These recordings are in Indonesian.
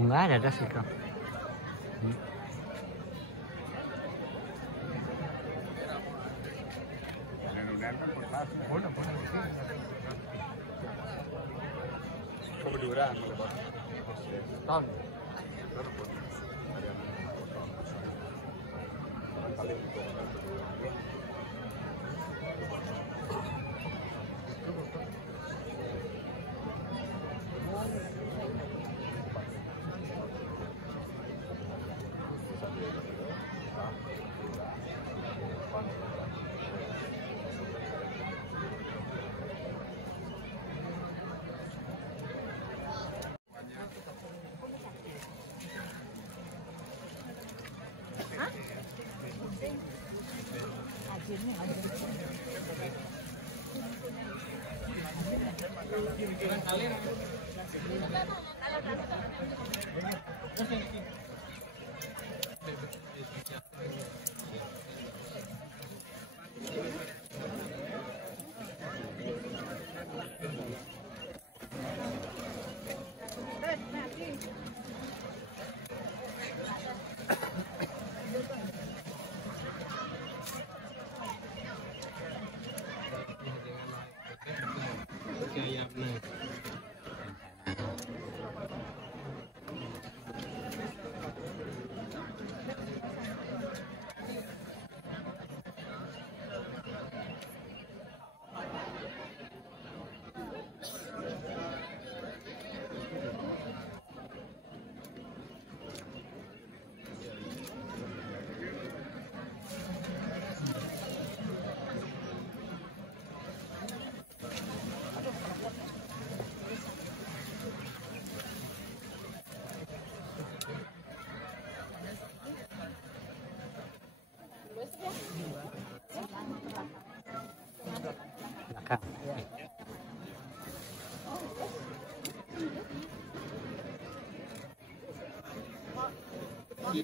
Enggak ada das itu.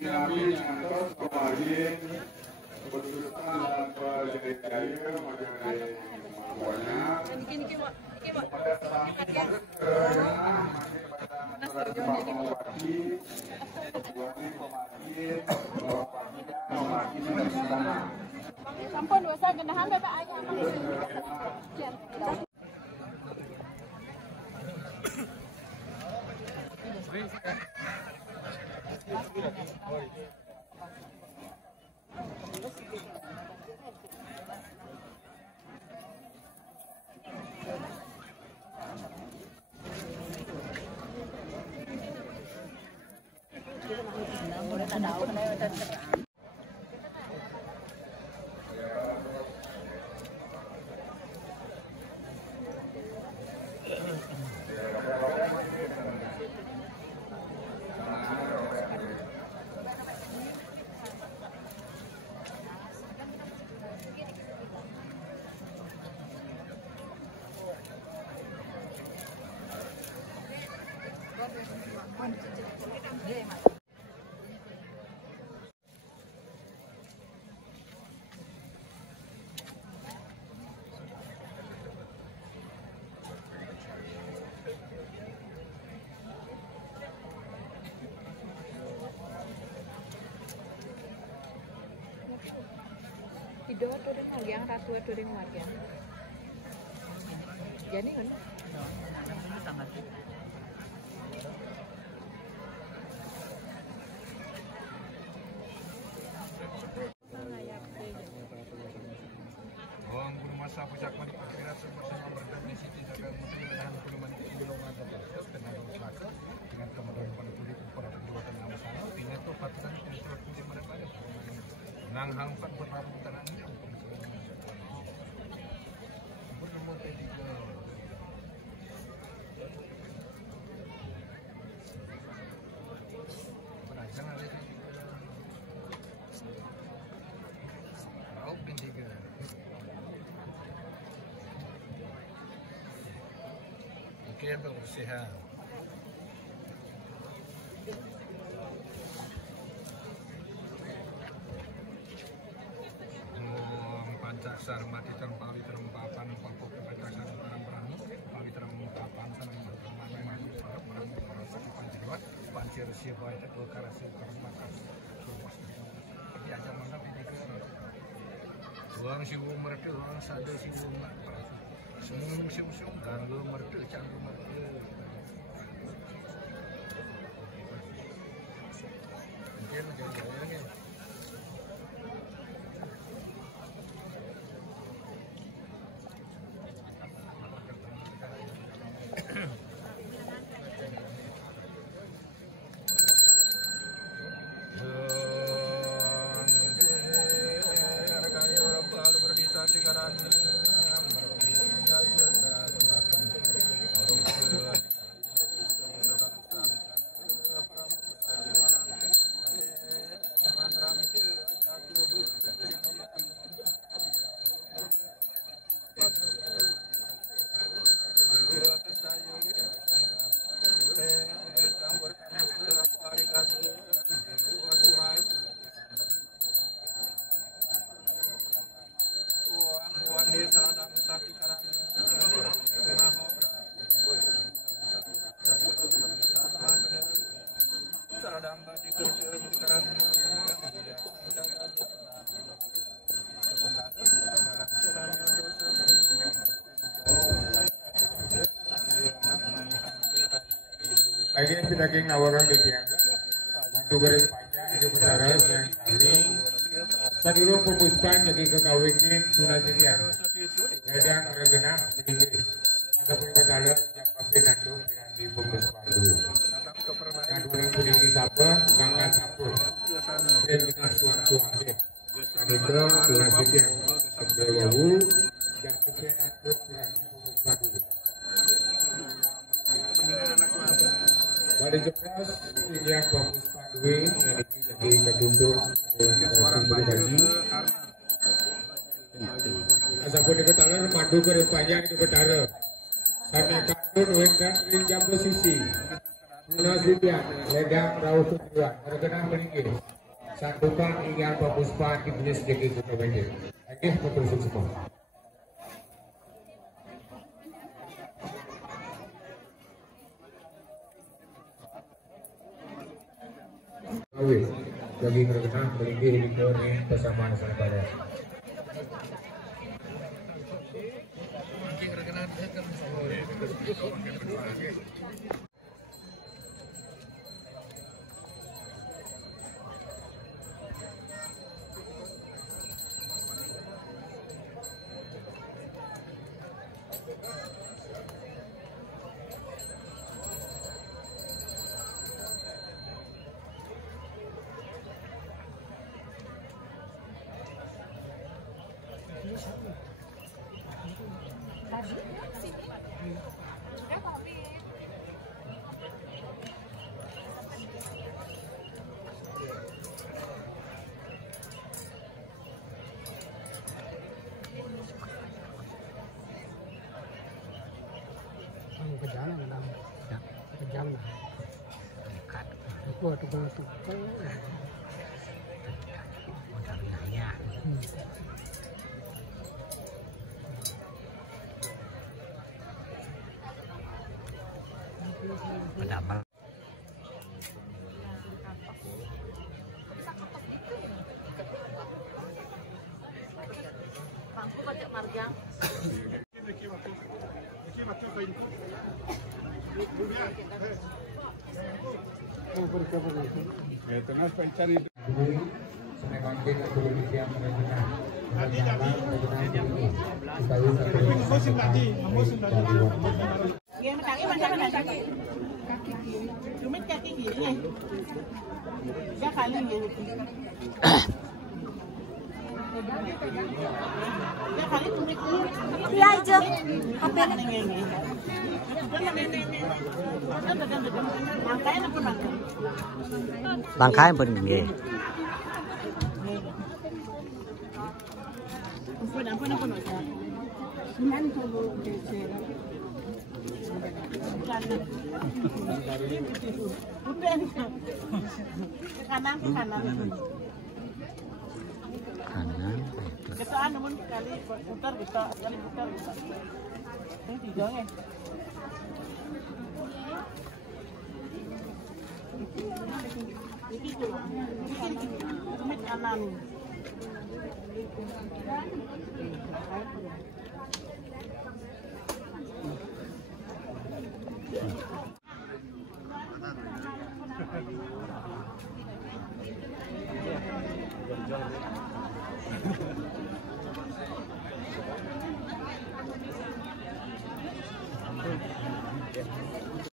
Kami nyantos kemarin keputusan dan perjanjian mengenai semuanya pada saat Sampun dosa gendahan Bapak ayah. Video turing yang ratu turing wajan. Jadi kan? Sangat. Ang masa pujakman kira bersama berdefinisi jaga mutu dan perumahan belum ada proses dengan usaha dengan kemudian penulis pada perbuatan yang salah ini itu patusan instruksi di mana pada nang hangpat berlaku tanah ini bertemu tiga berajan ada lauk dan tiga Oke, bersihan. Pancasar mati terpawi terempapan pokok pancasar terang pawi terempapan tanam berkemana maju sarap meramu merasa panjiwa pancir siwa itu karasi termakas tapi aja mana pindah uang siwu mereka uang sada siwu mereka semua siwu ganggu mereka canggu mereka mungkin jadi Agen pinaging nawaran di tiang. Untuk garis panjang itu berdaras dan kami sadurung pembusukan jadi kekawikin tunasian. Sedang regenah meninggi. Ada pembatalan yang pakai nandu yang dibungkuskan dulu. Dan orang meninggi sapa, bangga sapa. Dan dengan suang-suang deh. Dan itu tunasian. Kebewawu dan kepenatu yang dibungkuskan dulu. Pada jepras yang bagus pandui jadi kedunduk berbagi. Asapun diketahui madu ke panjang itu ketara. Sampai kandun wengkan rinjam posisi. Munasibian ledang rauh tujuan terkena meninggi. Santukan ingin bagus pandi punya sedikit juga banyak. Oke, betul semua. Awis bagi berkenaan berlingkir di koni persamaan sana pada. Kejam lah, kejam lah. Itu tukang-tukang. Udah bilangnya. Pedapal. Bangku pajak margang. Ya, tengah pencari Iya aja. Apa? Bangkai pun nggih. Kanan. Kita namun sekali putar kita, sekali putar kita. Ini tiga ya. Ini kanan.